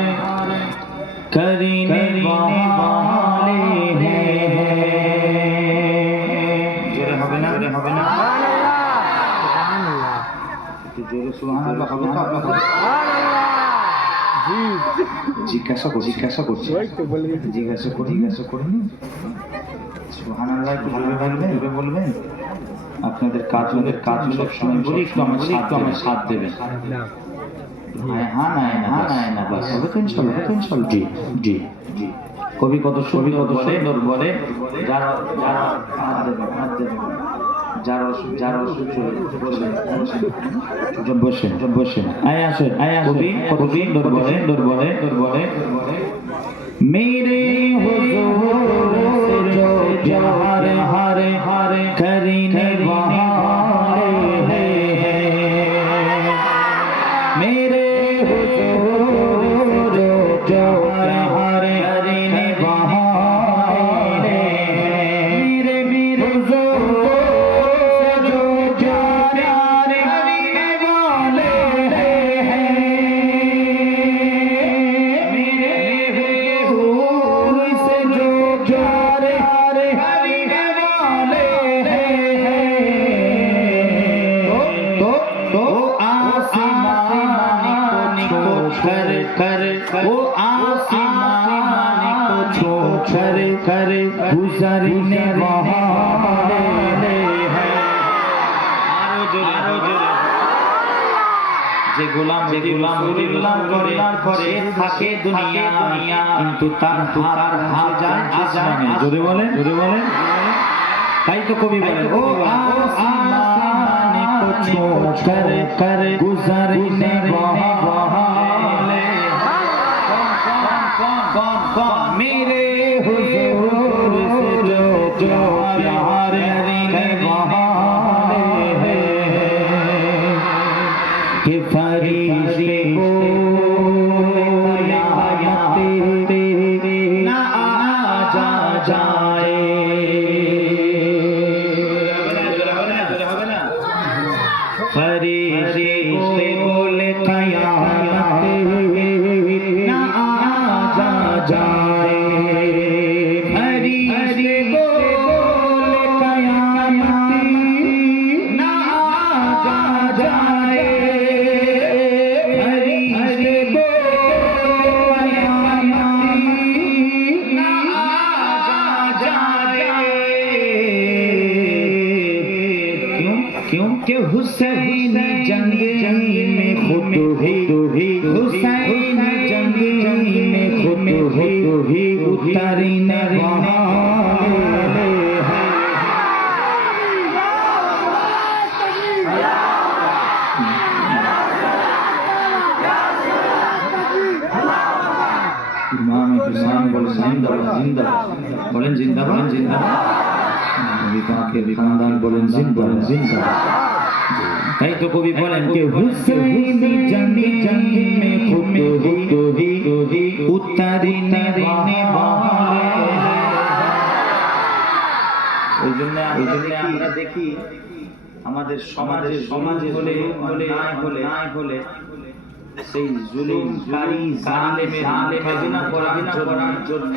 करने वाले জোরে হবে না জোরে হবে না একটু জোরে সুবহানাল্লাহ হবে তো আপনাদের জিজ্ঞাসা করছি জিজ্ঞাসা করছি জিজ্ঞাসা করি জিজ্ঞাসা করিনি সুবহানাল্লাহ একটু ভালো বলবেন জোরে বলবেন আপনাদের কাজ ওদের কাজ সব সময় বলি একটু আমার একটু আমার সাথ দেবেন হ্যাঁ হ্যাঁ না হ্যাঁ না না বাস হবে তো ইনশাল্লাহ হবে তো ইনশাল্লাহ জি জি জি। কবি কত কবি কত সুন্দর বলে যারা যারা হাত দেবে হাত দেবে। যারা অসুখ যারা অসুখ বসেন বসেন বসেন আয় আসেন আয় আসেন। কবি কত সুন্দর বলে সুন্দর বলে। সুন্দর বলে वो आसमान को छो कर कर गुजरने वाले हैं আরো জোরে আরো জোরে যে গোলাম যে গোলাম যে গোলাম করে করে থাকে দুনিয়া দুনিয়া কিন্তু তার তার হাজার আসমানে জোরে বলে জোরে বলে তাই তো কবি বলে ও আসমানে কো ছো কর কর গুজরনে वाले मेरे हुजूर से जो जो प्यार है वहाँ है। कि क्यों क्यों कि हुसैन जंग में खुद ही हुसैन जंग में खुद ही उतरने वाले हैं ইমাম হুসাইন বলেন জিন্দাবাদ জিন্দাবাদ বলেন জিন্দাবাদ জিন্দাবাদ নবী পাকের খানদান বলেন জিন্দাবাদ। জিন্দাবাদ। তাই তো কবি বলেন কে হুসাইন জঙ্গি জঙ্গি মে খুদ হি হি উত্তরিনে বাহালে ওই জন্য ওই জন্য আমরা দেখি আমাদের সমাজে সমাজে হলে হলে হলে হলে সেই জুলুমকারী জালেমে জালেমে গুনাহ করার জন্য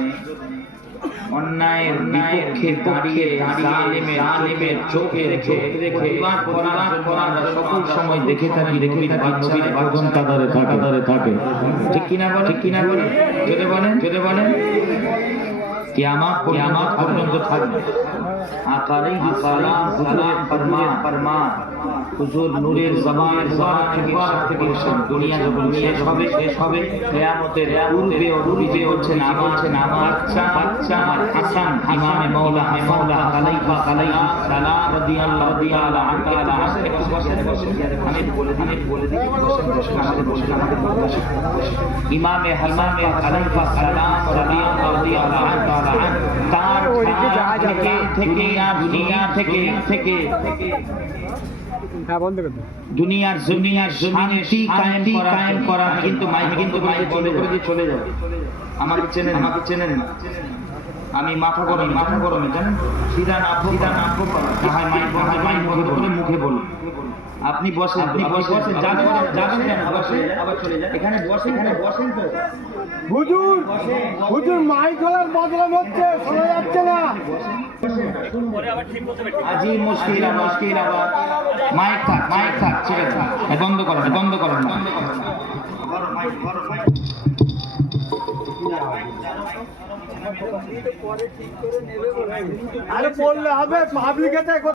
অন্যায়ের বিপক্ষে দাঁড়িয়ে জালেমে জালেমের চোখে রেখে প্রতিবাদ করার জন্য সকল সময় দেখে থাকি দেখে থাকি নবীর প্রথম কাতারে থাকে। কাতারে থাকে। ঠিক কিনা বলে ঠিক কিনা বলে যদি বলেন? যদি বলেন? কিয়ামত কিয়ামত পর্যন্ত থাকবে। আকারে সালাম সালাম ফরমান। ফরমান। হুজুর নূরের জবানের জবান থেকে থেকে সব দুনিয়া যখন শেষ হবে শেষ হবে কিয়ামতের পূর্বে ও পূর্বে হচ্ছেন আমার হচ্ছেন আমার বাচ্চা বাচ্চা আমার হাসান ইমামে মাওলা মাওলা কালাইফা কালাইফা সালাম রাদিয়াল্লাহু রাদিয়াল্লাহু আনহু তাআলা একটু বসেন বসেন আমি বলে দিই বলে দিই বসেন বসেন আমাদের বসেন ইমামে হাসামে কালাইফা সালাম রাদিয়াল্লাহু তাআলা তার থেকে থেকে দুনিয়া থেকে থেকে হ্যাঁ বন্ধ করে দুনিয়ার দুনিয়ার জমিনে কায়েম কায়েম করা কিন্তু মাইক কিন্তু বন্ধ করে দিয়ে চলে যাবে। আমাকে চেনেন আমাকে চেনেন না। আমি মাথা গরম মাথা গরমে জানেন সিধা না সিধা না না মাইক মাইক মুখে বলে মুখে বলুন। আপনি বসেন আপনি বসেন। যাবেন যাবেন কেন বসে আবার চলে যান। এখানে বসেন এখানে বসেন তো। হুজুর হুজুর মাইক গলার বদলাম হচ্ছে শোনা যাচ্ছে না। আজি মুশকিল মুশকিল আবার। মাইক থাক মাইক থাক ঠিক আছে বন্ধ করেন বন্ধ বন্ধ করেন আরে বললে হবে পাবলিক